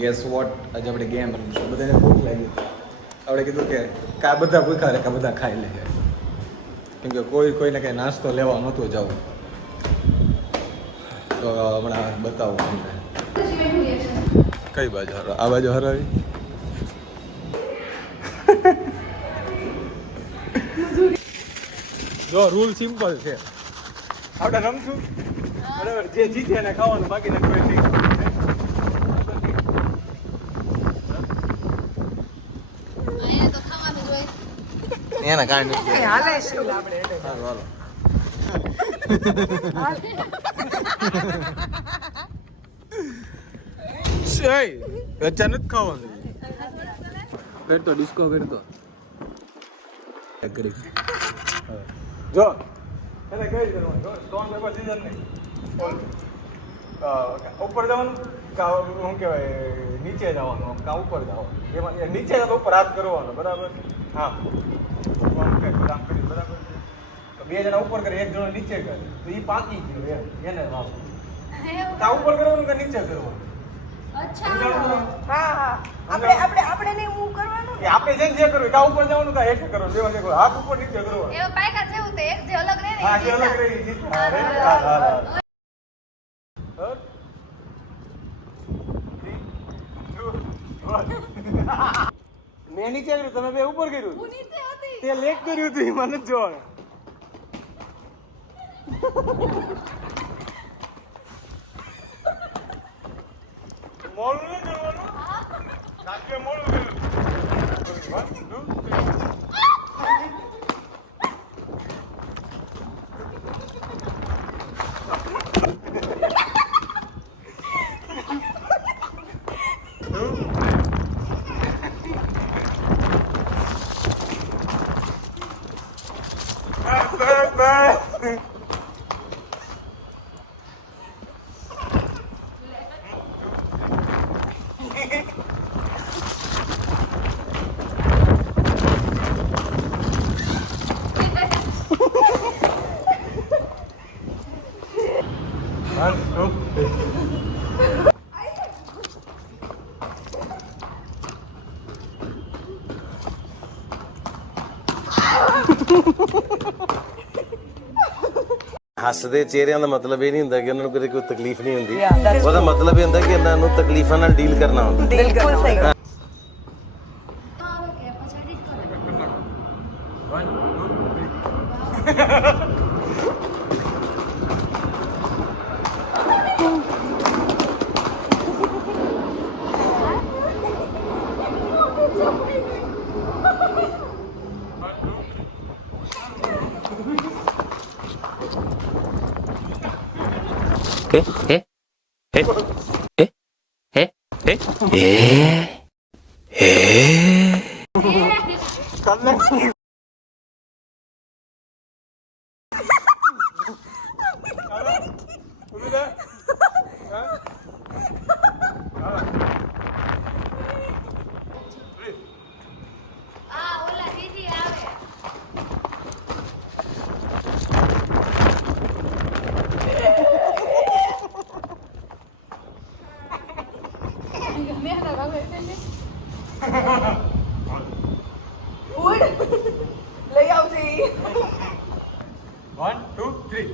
Gas vote આજે આપણે game રમીશું. બધાને ભૂખ લાગી. આપણે કીધું કે કા બધા ભૂખા રહે કા બધા ખાઈ લે, કેમ કે કોઈને કંઈ નાસ્તો લેવા નહોતું જવું. તો હમણાં બતાવું તમને કઈ બાજુ હરો. આ બાજુ હરાવી. જો રૂલ સિમ્પલ છે, આપણે રમશું બરાબર, જે જીતે એને ખાવાનું, બાકીને કોઈ નહીં. એના કારણે હાલે છે આપણે. હાલો વચ્ચા નથી ખાવાનું. કરતો ડિસ્કો કરતો જો એને કઈ રીતે સ્ટોન પેપર સીઝન નહીં. ઉપર જવાનું કા શું કહેવાય, નીચે જવાનું કા ઉપર જવાનું. એમાં નીચે તો ઉપર હાથ કરવાનો બરાબર. હા આમ કરી બરાબર. તો બે જણા ઉપર કરે, એક જણો નીચે કરે, તો એ પાકી ગયો એને વાવ. કા ઉપર કરવાનું કે નીચે કરવાનું. આપણે નહીં મૂવ કરવાનું. આપણે જે કરવું કા ઉપર જવાનું કા હેઠે કરવાનું, બે વાગે હાથ ઉપર નીચે કરવાનું. એ પાયકા જેવું તે એક જે અલગ રહે ને. હા જે અલગ રહી છે. મેં નીચે કર્યું, તમે બે ઉપર કર્યું. હું નીચે હતી. તે લેક કર્યું હતું, મને જ જોવાનું. મોડું નહીં કરવાનું. નાટ્ય મોડું કર્યું. ਹੱਸਦੇ ਚਿਹਰਿਆਂ ਦਾ ਮਤਲਬ ਇਹ ਨਹੀਂ ਹੁੰਦਾ ਕਿ ਉਹਨਾਂ ਨੂੰ ਕਦੇ ਕੋਈ ਤਕਲੀਫ ਨਹੀਂ ਹੁੰਦੀ। ਉਹਦਾ ਮਤਲਬ ਇਹ ਹੁੰਦਾ ਕਿ ਇਹਨਾਂ ਨੂੰ ਤਕਲੀਫਾਂ ਨਾਲ ਡੀਲ ਕਰਨਾ ਹੁੰਦਾ। ਬਿਲਕੁਲ ਸਹੀ। લઈ આવજે. 1 2 3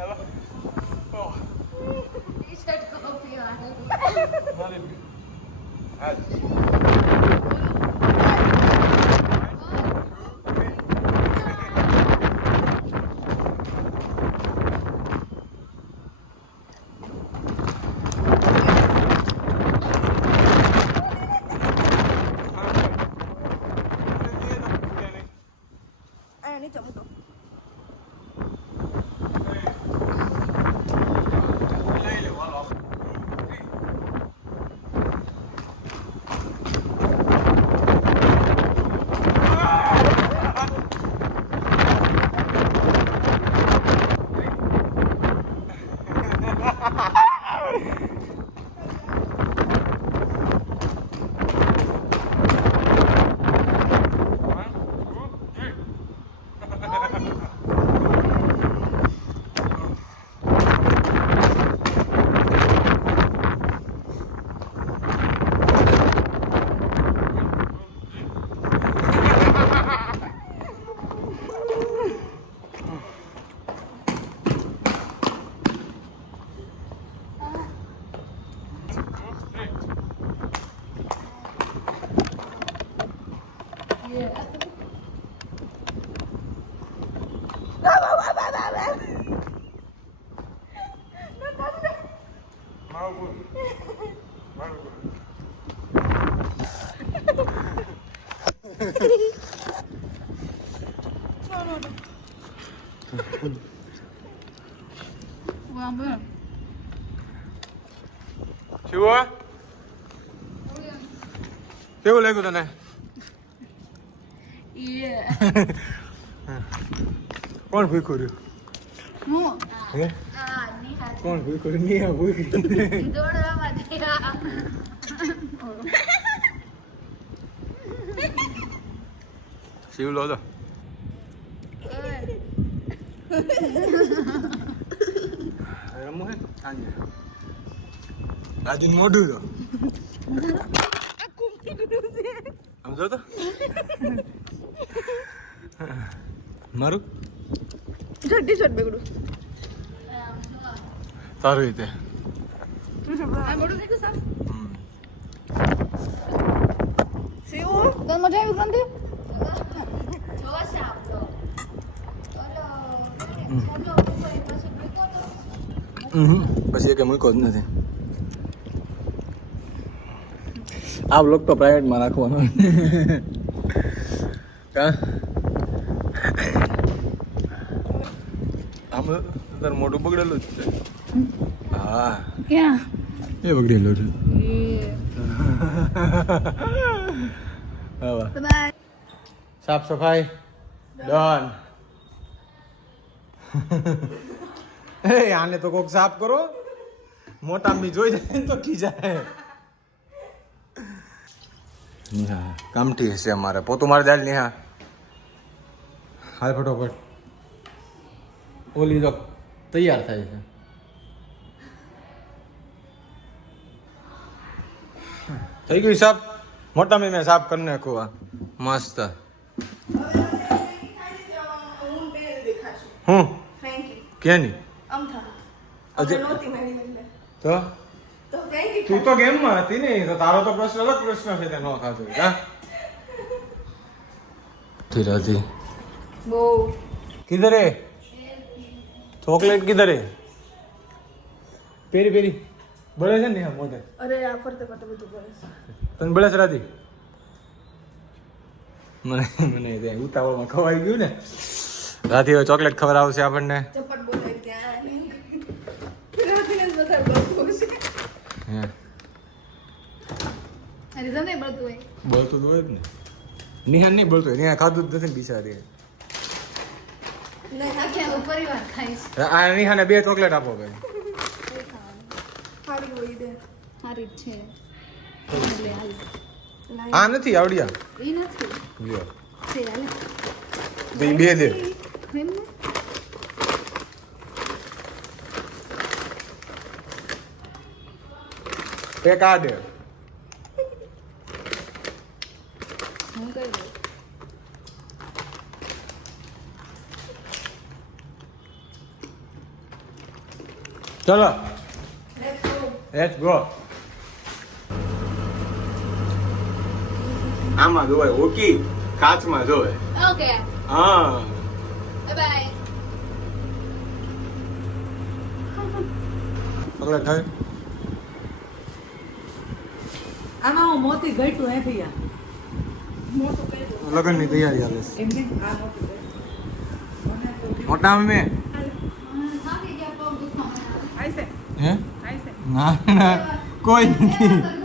Hello. હાલ. આ નીચે મૂકો. લઈ લે વાલો. શું કેવું લાગ્યું તને? કોણ ભૂખ્યું રહ્યું? હે? કોણ ભૂખ્યું રહ્યું? નિયા ભૂખી. શિવ લો તો રમવું હે સાંજે રાજુ મોઢું તો સમજો તો મારું ટી-શર્ટ બગડું. સારું રીતે આ મોઢું થઈ ગયું સાફ. શિવ તને મજા આવી ક્રાંતિ? પછી કે મૂકો જ નથી. આ બ્લોગ તો પ્રાઇવેટમાં રાખવાનો. કા આમ તાર મોઢું બગડેલું જ છે. હા ક્યાં? એ બગડેલું છે. બાય. સાફ સફાઈ ડન. એ આને તો કોક સાફ કરો. મોટા મી જોઈ જાય તો ખીજાય. નિહા કામઠી હશે અમારે. પોતું મારે દાલ નિહા. હાલ ફટોફટ. ઓલી તો તૈયાર થાય છે. થઈ ગયું સાફ. મોટા મી મેં સાફ કરી નાખ્યું. આ મસ્ત. હું ક્યાંની તો તું તો ગેમમાં હતી ને તો તારો તો પ્રશ્ન અલગ પ્રશ્ન છે તે ન ખાતો હા હતી બહુ કિધર હે ચોકલેટ કિધર હે પેરી પેરી બળે છે ને મોઢે અરે આ ફરતે ફરતે બધું કરે છે. તને બળે છે રાધી મને ઉતાવળમાં ખવાઈ ગયું ને રાધી હવે ચોકલેટ ખવડાવશે આપણને ચપટ બોલે ત્યાં રાતીને જ બધા બોલતું છે. હે અરે તમને બધું હોય. બોલતું તો હોય જ ને નિહાન નહીં બોલતો નિહાન ખાધું જ નથી ને બિચારી નહીં આખી આખો પરિવાર ખાઈશ. આ નિહાને 2 ચોકલેટ આપો ભાઈ સારી હોય દે સારી જ છે. એટલે હાલ. આ નથી આવડ્યા એ નથી. લ્યો છે હાલ. બે દે એમ ને? એક આ દે હું કરી દઉં. ચલો લેટ્સ ગો આમાં જોવાય ઓકી કાચમાં જોવાય ઓકે હા બાય પગલા થાય આમાં હું મોતી ગઈટું હે ભૈયા મોટું કર્યું લગ્નની તૈયારી હાલે છે એમ કે આ મોતું ગઈટું મને તો મોટા મમ્મી થાકી ગયા પગ દુખવા આઈસે હે આઈસે ના ના કોઈ નથી